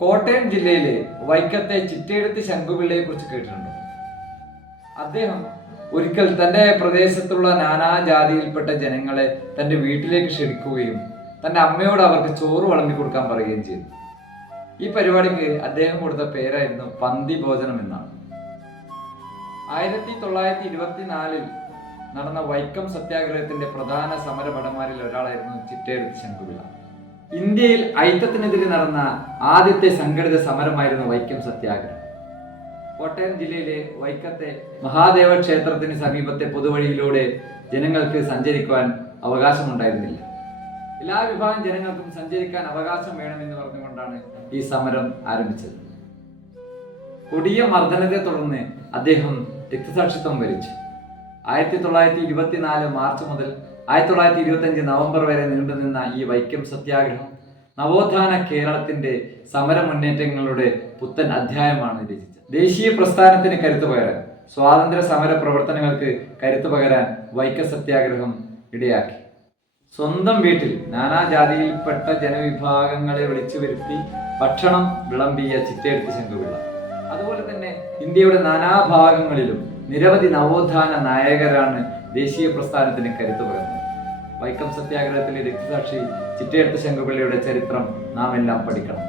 കോട്ടയം ജില്ലയിലെ വൈക്കത്തെ ചിറ്റയെഴുത്ത് ശങ്കുപിള്ളയെ കുറിച്ച് കേട്ടിട്ടുണ്ട്. അദ്ദേഹം ഒരിക്കൽ തന്റെ പ്രദേശത്തുള്ള നാനാജാതിയിൽപ്പെട്ട ജനങ്ങളെ തന്റെ വീട്ടിലേക്ക് ക്ഷണിക്കുകയും തന്റെ അമ്മയോട് അവർക്ക് ചോറ് വിളമ്പി കൊടുക്കാൻ പറയുകയും ചെയ്തു. ഈ പരിപാടിക്ക് അദ്ദേഹം കൊടുത്ത പേരായിരുന്നു പന്തി ഭോജനം എന്നാണ്. 1924 നടന്ന വൈക്കം സത്യാഗ്രഹത്തിന്റെ പ്രധാന സമരഭടന്മാരിൽ ഒരാളായിരുന്നു ചിറ്റയെഴുത്ത് ശങ്കുപിള്ള. ഇന്ത്യയിൽ ഐത്തത്തിനെതിരെ നടന്ന ആദ്യത്തെ സംഘടിത സമരമായിരുന്നു വൈക്കം സത്യാഗ്രഹം. കോട്ടയം ജില്ലയിലെ വൈക്കത്തെ മഹാദേവ ക്ഷേത്രത്തിന് സമീപത്തെ പൊതുവഴിയിലൂടെ ജനങ്ങൾക്ക് സഞ്ചരിക്കുവാൻ അവകാശമുണ്ടായിരുന്നില്ല. എല്ലാ വിഭാഗം ജനങ്ങൾക്കും സഞ്ചരിക്കാൻ അവകാശം വേണമെന്ന് പറഞ്ഞുകൊണ്ടാണ് ഈ സമരം ആരംഭിച്ചത്. കൊടിയ മർദ്ദനത്തെ തുടർന്ന് അദ്ദേഹം രക്തസാക്ഷിത്വം വരിച്ചു. 1924 മാർച്ച് മുതൽ 1925 നവംബർ വരെ നീണ്ടുനിന്ന ഈ വൈക്കം സത്യാഗ്രഹം നവോത്ഥാന കേരളത്തിന്റെ സമര മുന്നേറ്റങ്ങളുടെ പുത്തൻ അധ്യായമാണ് രചിച്ചത്. ദേശീയ പ്രസ്ഥാനത്തിന് കരുത്തു പകരാൻ, സ്വാതന്ത്ര്യ സമര പ്രവർത്തനങ്ങൾക്ക് കരുത്തു പകരാൻ വൈക്കം സത്യാഗ്രഹം ഇടയാക്കി. സ്വന്തം വീട്ടിൽ നാനാജാതിയിൽപ്പെട്ട ജനവിഭാഗങ്ങളെ വിളിച്ചു വരുത്തി ഭക്ഷണം വിളമ്പിയ ചിറ്റയെഴുത്ത് ശങ്കുപിള്ള, അതുപോലെ തന്നെ ഇന്ത്യയുടെ നാനാഭാഗങ്ങളിലും നിരവധി നവോത്ഥാന നായകരാണ് ദേശീയ പ്രസ്ഥാനത്തിന് കരുത്തു പകർന്നത്. വൈക്കം സത്യാഗ്രഹത്തിലെ രക്തസാക്ഷി ചിറ്റയെഴുത്ത് ശങ്കുപിള്ളയുടെ ചരിത്രം നാം എല്ലാം പഠിക്കണം.